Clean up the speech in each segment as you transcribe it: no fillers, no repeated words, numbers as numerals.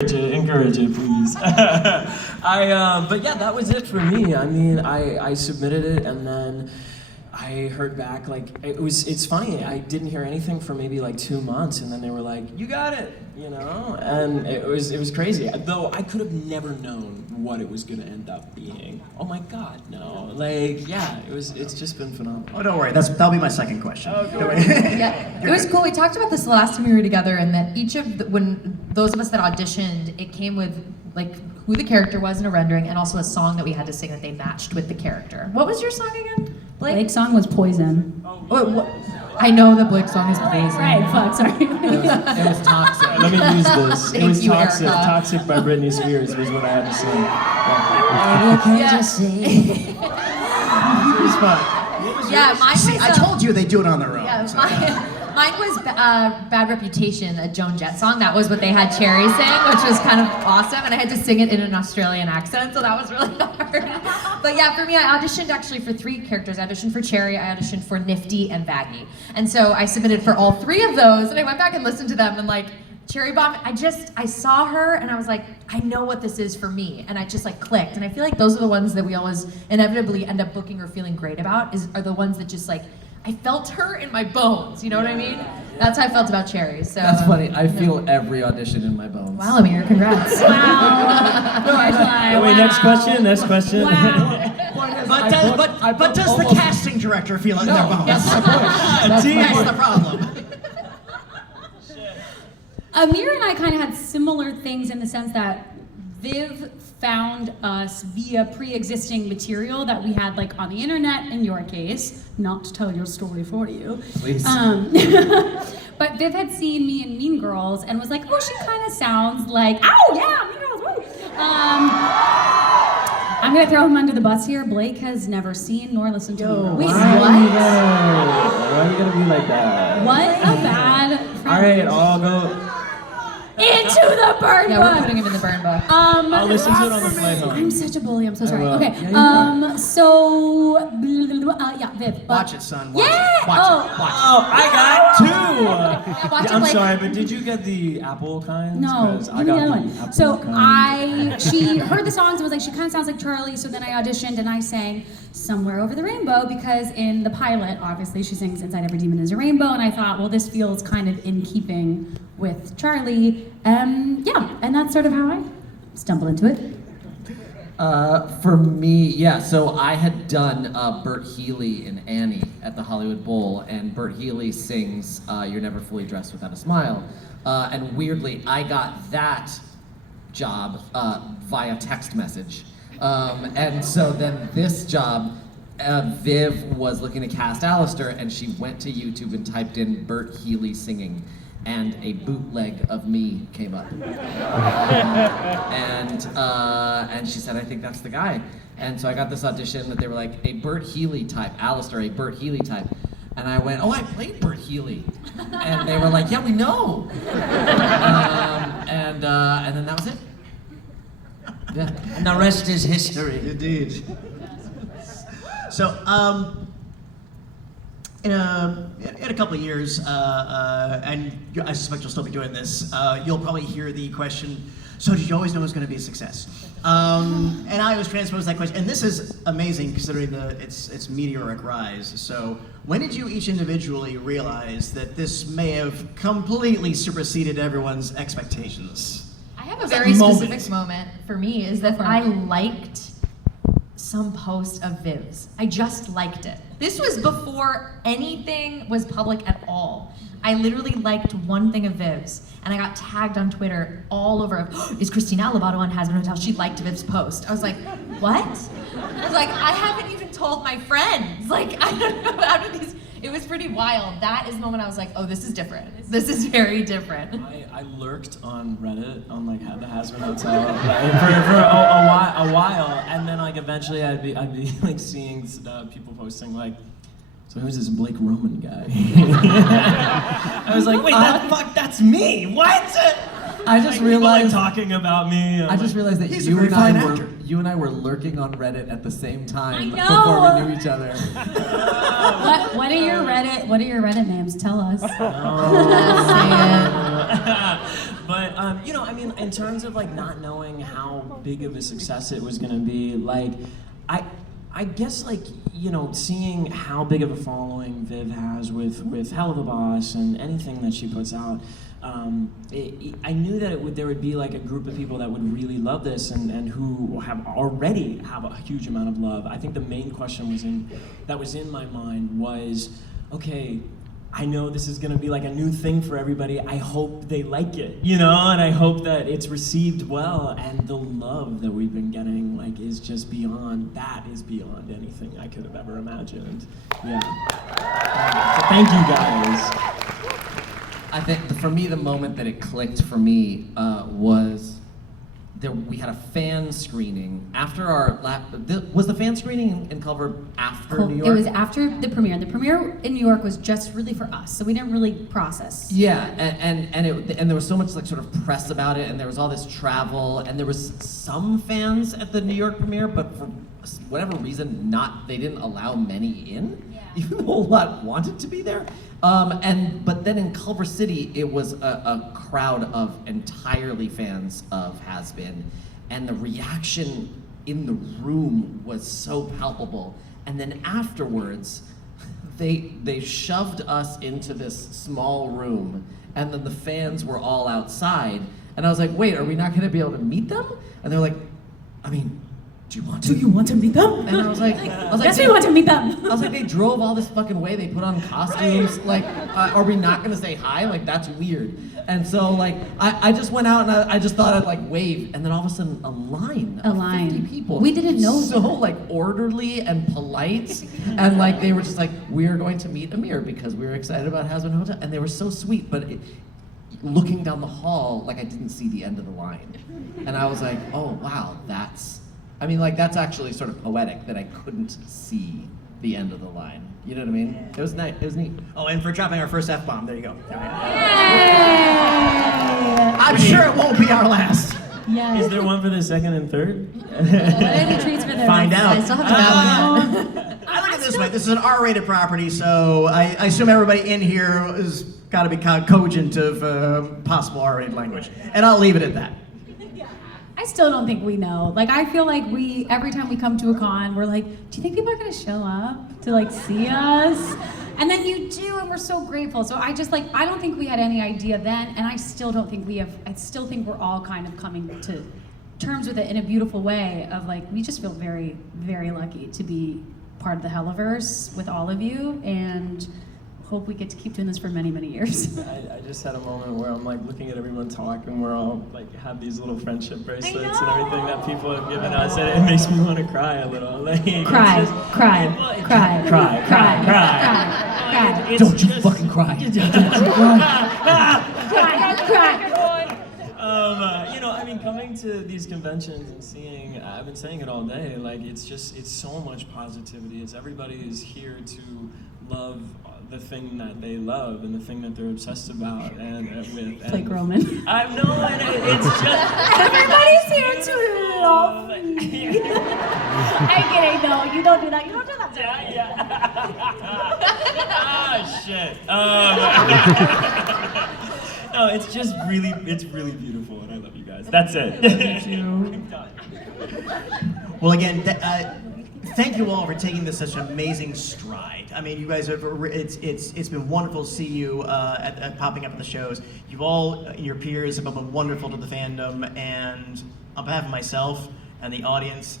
Encourage it, please. But yeah, that was it for me. I mean, I submitted it and then I heard back, like, it's funny, I didn't hear anything for maybe like 2 months, and then they were like, you got it, you know? And it was crazy. Though I could have never known what it was gonna end up being. Oh my God, no. Like, yeah, it's just been phenomenal. Oh, don't worry, that'll be my second question. Oh, cool. Yeah, it was cool. We talked about this the last time we were together, and that when those of us that auditioned, it came with like who the character was in a rendering, and also a song that we had to sing that they matched with the character. What was your song again? Blake's song was Poison. I know the Blake song is Poison. Right, fuck, sorry. It was Toxic. Let me use this. It was you, Toxic. Erica. Toxic by Britney Spears was what I had to sing. It was fun. Yeah, mine was. See, I told you they do it on their own. Yeah, so. mine was Bad Reputation, a Joan Jett song. That was what they had Cherry sing, which was kind of awesome, and I had to sing it in an Australian accent, so that was really hard. But yeah, for me, I auditioned actually for 3 characters. I auditioned for Cherry, I auditioned for Nifty, and Baggy. And so I submitted for all 3 of those, and I went back and listened to them, and like, Cherry Bomb, I saw her, and I was like, I know what this is for me, and I just like clicked. And I feel like those are the ones that we always inevitably end up booking or feeling great about, are the ones that just like, I felt her in my bones, you know what I mean? That's how I felt about Cherry, so. That's funny, I feel every audition in my bones. Wow, Amir, congrats. Wow. Wait, next question. Wow. But does the casting director feel it in their bones? That's the point. That's the problem. Amir and I kind of had similar things in the sense that Viv found us via pre-existing material that we had like on the internet, in your case, not to tell your story for you. Please. But Viv had seen me in Mean Girls and was like, oh, she kind of sounds like, oh yeah, Mean Girls, woo! I'm gonna throw him under the bus here. Blake has never seen nor listened to Mean Girls. Wait, Why are you gonna be like that? What a bad friend. All right, I'll go. Into the burn Yeah, book. we're putting him in the burn book. I'll listen to it on the flight home. I'm such a bully. I'm so sorry. will. Okay. Yeah, Yeah, Viv. Watch it, son. Watch Yeah! it. Watch Oh. it. Watch Oh, I got 2! watch it, I'm Blake. sorry, but did you get the Apple kind? No, 'Cause I give me got the other the one. Apple So kind. she heard the songs and was like, she kind of sounds like Charlie. So then I auditioned and I sang Somewhere Over the Rainbow, because in the pilot, obviously, she sings Inside Every Demon is a Rainbow, and I thought, well, this feels kind of in keeping with Charlie. Yeah, and that's sort of how I stumbled into it. For me, yeah, so I had done Bert Healy in Annie at the Hollywood Bowl, and Bert Healy sings You're Never Fully Dressed Without a Smile. And weirdly, I got that job via text message. And so then this job, Viv was looking to cast Alistair, and she went to YouTube and typed in Bert Healy singing, and a bootleg of me came up. And she said, I think that's the guy. And so I got this audition that they were like, a Bert Healy type, Alistair, a Bert Healy type. And I went, oh, I played Bert Healy. And they were like, yeah, we know. And then that was it. Yeah. And the rest is history. Indeed. So, in a couple of years, and I suspect you'll still be doing this, you'll probably hear the question, so did you always know it was going to be a success? And I always transpose that question, and this is amazing considering its meteoric rise. So when did you each individually realize that this may have completely superseded everyone's expectations? I have a very specific moment for me, is that I liked some post of Viv's. I just liked it. This was before anything was public at all. I literally liked one thing of Viv's, and I got tagged on Twitter all over. Is Christina Lovato on Hazbin Hotel? She liked Viv's post. I was like, what? I was like, I haven't even told my friends. Like, I don't know how do these. It was pretty wild. That is the moment I was like, oh, this is different. This is very different. I lurked on Reddit on like the Hazbin Hotel for a while, and then like eventually I'd be like seeing people posting like, so who's this Blake Roman guy? I was like, wait, that's me. What? I just like, realized people, like, talking about me. I just realized that He's a you very and fine I were actor. you and I were lurking on Reddit at the same time I know. before we knew each other. What are your Reddit names? Tell us. But you know, I mean, in terms of like not knowing how big of a success it was gonna be, like, I guess like, you know, seeing how big of a following Viv has with Hell of a Boss and anything that she puts out, I knew that there would be like a group of people that would really love this and who already have a huge amount of love. I think the main question that was in my mind was, okay, I know this is gonna be like a new thing for everybody. I hope they like it, you know, and I hope that it's received well. And the love that we've been getting, like, is just beyond. That is beyond anything I could have ever imagined. Yeah. So thank you guys. I think for me, the moment that it clicked for me was we had a fan screening after our was the fan screening in Culver after New York? It was after the premiere. The premiere in New York was just really for us, so we didn't really process. Yeah, and there was so much like sort of press about it, and there was all this travel, and there was some fans at the New York premiere, but for whatever reason, they didn't allow many in, even though a lot wanted to be there. But then in Culver City, it was a crowd of entirely fans of Hazbin, and the reaction in the room was so palpable. And then afterwards, they shoved us into this small room, and then the fans were all outside. And I was like, wait, are we not gonna be able to meet them? And they're like, I mean, do you want to meet them? And I was like, Yes, we want to meet them. I was like, they drove all this fucking way, they put on costumes, like, are we not gonna say hi? Like, that's weird. And so, like, I just went out and I just thought I'd, like, wave, and then all of a sudden, a line of 50 people. We didn't know. So, like, orderly and polite, and, like, they were just like, we're going to meet Amir because we were excited about Hazbin Hotel, and they were so sweet, but looking down the hall, like, I didn't see the end of the line. And I was like, oh, wow, that's actually sort of poetic that I couldn't see the end of the line. You know what I mean? It was nice. It was neat. Oh, and for dropping our first F-bomb, there you go. Yay! I'm sure it won't be our last. Yes. Is there one for the second and third? Any treats for them? Find out. I still have to have one. I look at it this way. This is an R-rated property, so I assume everybody in here has got to be cogent of possible R-rated language. And I'll leave it at that. I still don't think we know. Like, I feel like every time we come to a con, we're like, do you think people are gonna show up to like see us? And then you do, and we're so grateful. So I don't think we had any idea then, and I still don't think I still think we're all kind of coming to terms with it in a beautiful way of like, we just feel very, very lucky to be part of the Helliverse with all of you, and hope we get to keep doing this for many, many years. I just had a moment where I'm like looking at everyone talk, and we're all like have these little friendship bracelets and everything that people have given us, and it makes me want to cry a little. Like, Cry. Don't you fucking cry. You know, I mean, coming to these conventions and seeing, I've been saying it all day, like, it's so much positivity. Everybody is here to love the thing that they love and the thing that they're obsessed about and with. Like Roman. I know, and it's just... Everybody's here to love me. I'm kidding, no, you don't do that. You don't do that. Yeah. Ah, shit. No, it's just really beautiful, and I love you guys. That's it. Well, again, thank you all for taking this such an amazing stride. I mean, you guys have, it's been wonderful to see you at popping up at the shows. You've all, your peers have been wonderful to the fandom, and on behalf of myself and the audience,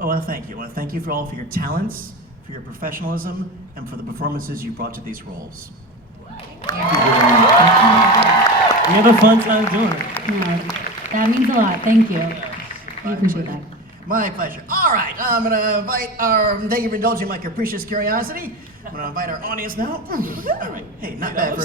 I want to thank you. I want to thank you for all for your talents, for your professionalism, and for the performances you brought to these roles. We have a fun time doing it. That means a lot. Thank you. We appreciate that. My pleasure. All right, I'm gonna invite thank you for indulging my capricious curiosity. I'm gonna invite our audience now. All right, hey, not bad for